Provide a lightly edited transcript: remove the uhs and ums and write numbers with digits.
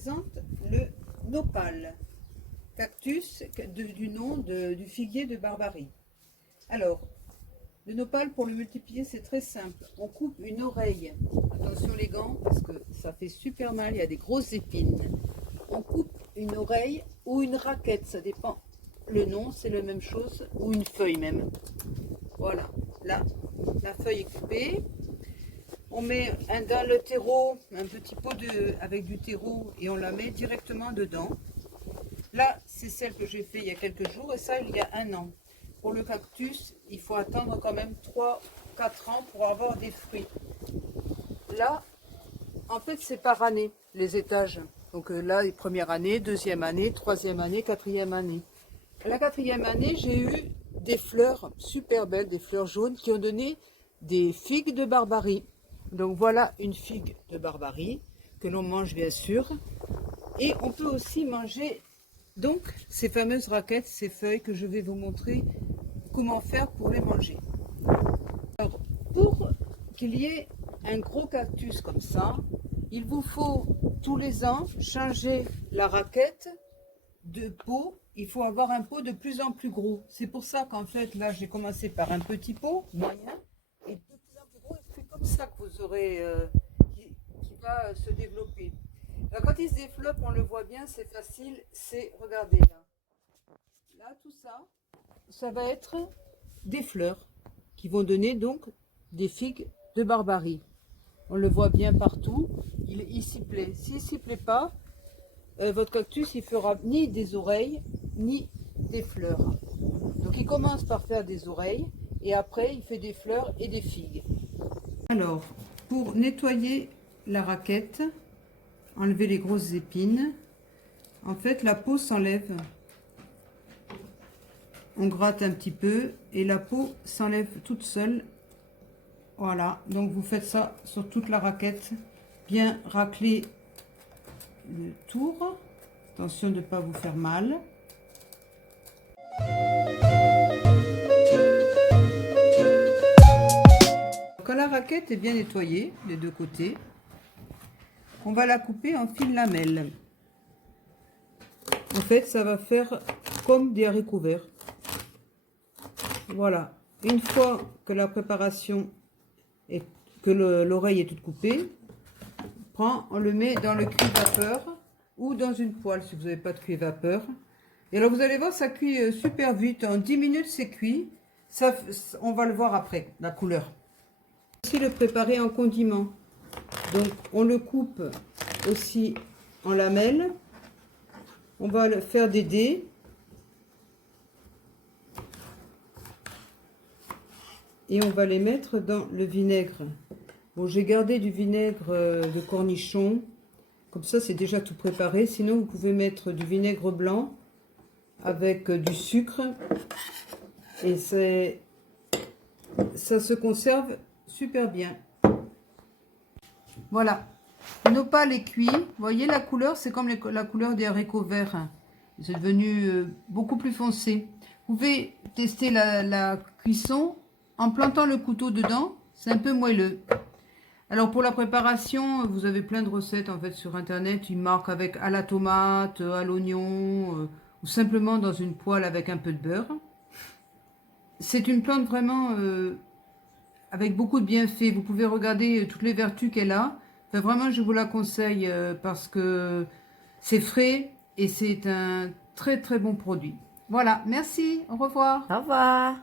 présente le nopal, cactus du nom du figuier de Barbarie. Alors, le nopal, pour le multiplier, c'est très simple. On coupe une oreille. Attention les gants, parce que ça fait super mal, il y a des grosses épines. On coupe une oreille ou une raquette, ça dépend. Le nom, c'est la même chose, ou une feuille même. Voilà, là, la feuille est coupée. On met dans le terreau, un petit pot avec du terreau, et on la met directement dedans. Là, c'est celle que j'ai fait il y a quelques jours, et ça, il y a 1 an. Pour le cactus, il faut attendre quand même 3-4 ans pour avoir des fruits. Là, en fait, c'est par année, les étages. Donc là, première année, deuxième année, troisième année, quatrième année. La quatrième année, j'ai eu des fleurs super belles, des fleurs jaunes qui ont donné des figues de Barbarie. Donc voilà une figue de Barbarie que l'on mange bien sûr. Et on peut aussi manger donc ces fameuses raquettes, ces feuilles que je vais vous montrer comment faire pour les manger. Alors, pour qu'il y ait un gros cactus comme ça, il vous faut tous les ans changer la raquette de pot. Il faut avoir un pot de plus en plus gros. C'est pour ça qu'en fait là j'ai commencé par un petit pot moyen et de plus en plus gros, et c'est comme ça que vous aurez qui va se développer. Alors, quand il se développe, on le voit bien, c'est facile, c'est, regardez là tout ça, ça va être des fleurs qui vont donner donc des figues de Barbarie. On le voit bien partout, il s'y plaît. S'il ne s'y plaît pas, votre cactus il fera ni des oreilles ni des fleurs. Donc il commence par faire des oreilles et après il fait des fleurs et des figues. Alors, pour nettoyer la raquette, enlever les grosses épines, en fait la peau s'enlève. On gratte un petit peu et la peau s'enlève toute seule. Voilà, donc vous faites ça sur toute la raquette, bien racler le tour. Attention de ne pas vous faire mal. Quand la raquette est bien nettoyée des deux côtés, on va la couper en fines lamelles. En fait, ça va faire comme des haricots verts. Voilà. Une fois que la préparation est, que l'oreille est toute coupée, on le met dans le cuit vapeur ou dans une poêle si vous n'avez pas de cuit vapeur. Et alors vous allez voir, ça cuit super vite. En 10 minutes, c'est cuit. Ça, on va le voir après, la couleur. Aussi le préparer en condiment. Donc on le coupe aussi en lamelles. On va le faire des dés. Et on va les mettre dans le vinaigre. Bon, j'ai gardé du vinaigre de cornichon. Comme ça, c'est déjà tout préparé. Sinon, vous pouvez mettre du vinaigre blanc avec du sucre. Et ça se conserve super bien. Voilà. Le nopal est cuit. Vous voyez la couleur, c'est comme la couleur des haricots verts. C'est devenu beaucoup plus foncé. Vous pouvez tester la cuisson en plantant le couteau dedans. C'est un peu moelleux. Alors pour la préparation, vous avez plein de recettes en fait sur internet. Ils marquent avec à la tomate, à l'oignon ou simplement dans une poêle avec un peu de beurre. C'est une plante vraiment avec beaucoup de bienfaits. Vous pouvez regarder toutes les vertus qu'elle a. Enfin, vraiment, je vous la conseille parce que c'est frais et c'est un très très bon produit. Voilà, merci, au revoir. Au revoir.